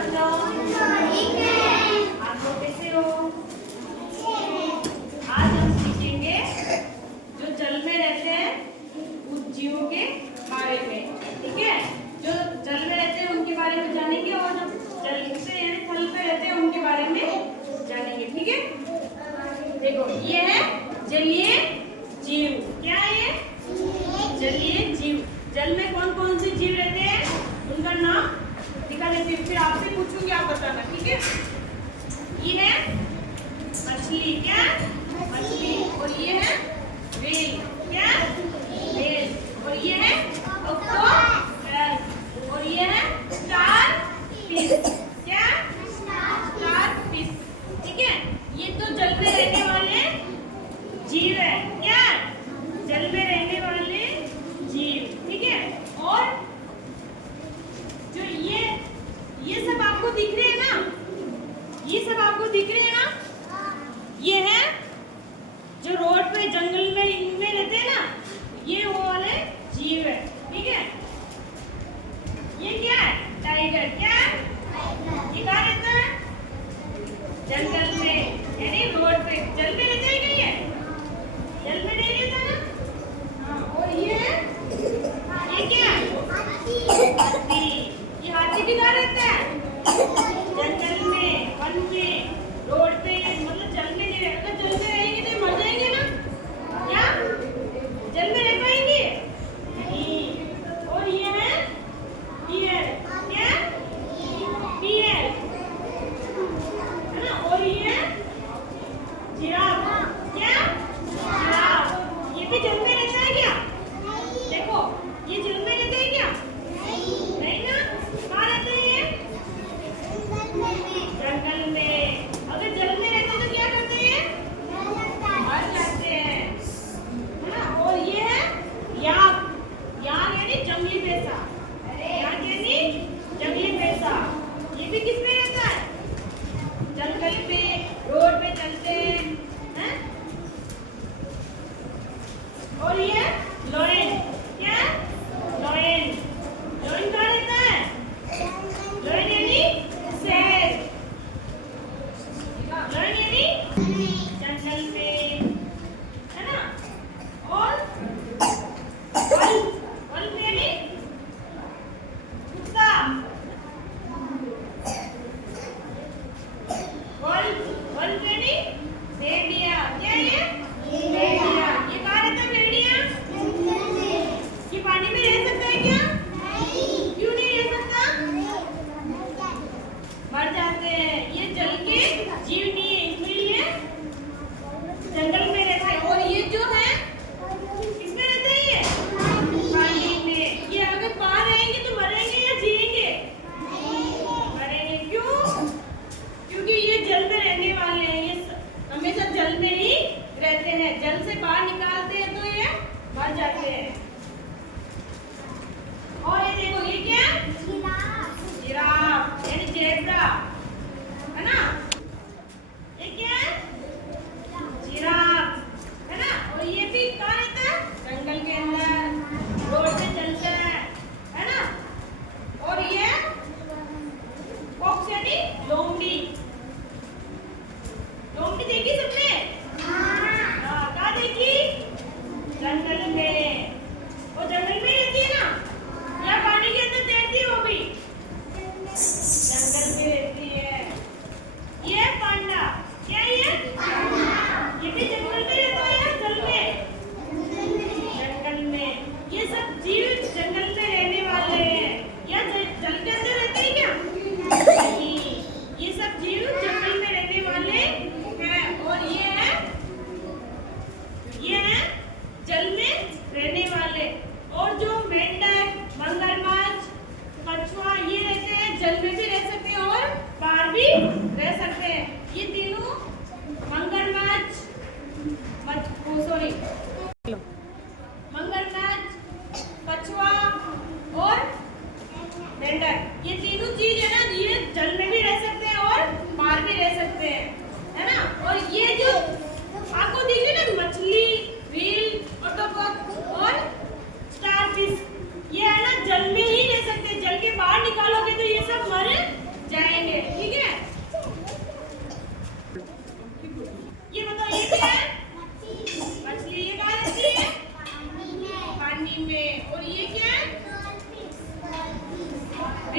बच्चों? ठीक है। आप लोग कैसे हो? आज हम सीखेंगे जो जल में रहते हैं उस जीवों के बारे में, ठीक है? जो जल में रहते हैं उनके बारे में जानेंगे और जो जल पे यानी थल पे रहते हैं उनके बारे में जानेंगे, ठीक है? देखो ये है जलीय जीव। क्या है ये? जलीय जीव। जल में कौन कौन से जीव रहते हैं उनका नाम दिखा देती हूँ, फिर आपसे पूछूंगी, आप बताना, ठीक है? ये है मछली। क्या? मछली। और ये है व्हेल। क्या? व्हेल। और ये है ऑक्टोपस। और ये है स्टारफिश। क्या? स्टारफिश। ठीक है? ये तो जल में रहने वाले जीव है। क्या? जल में रहने वाले जीव, ठीक है? और जो ये सब आपको दिख रहे हैं ना, ये सब आपको दिख रहे हैं ना, ये है जो रोड पे जंगल में इनमें रहते हैं ना, ये वो वाले जीव है, ठीक है? ये क्या है? टाइगर। क्या? ये कहाँ रहता है? जंगल में, यानी रोड पे। जल में रहता है क्या ये? जल में नहीं रहता ना? हाँ। और ये क्या? हाथी। ये हाथी भी कहाँ रहता है? जंगल में, वन में, रोड पे, मतलब जल में नहीं रहता। जल में रहेंगे तो मर जाएंगे ना? क्या जल में रह पाएंगे? नहीं। और ये है डियर। क्या? डियर, है ना? और ये जिराफ। क्या? जिराफ। ये भी जल में रहता है क्या? देखो ये जल में रहता है क्या? नहीं ना? कहाँ रहते हैं ये?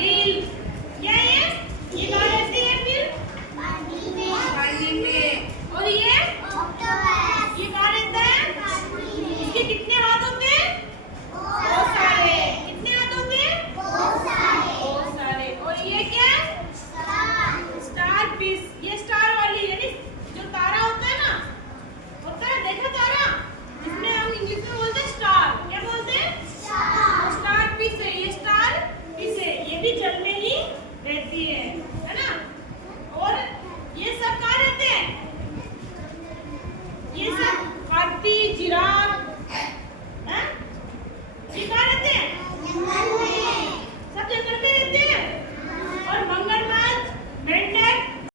व्हील। क्या ये कहाँ रहती है फिर? पानी में। और ये कहाँ रहता है? इसके कितने हाथ होते हैं? बहुत सारे। कितने हाथ होते हैं? बहुत सारे। और ये क्या है? Star fish. ये स्टार वाली यानी जो तारा होता है ना, होता है देखा तारा, जिसमें हम इंग्लिश में बोलते हैं स्टार। क्या बोलते हैं? स्टार फिश है। ये स्टार फिश है, ये भी जल में ही रहती है।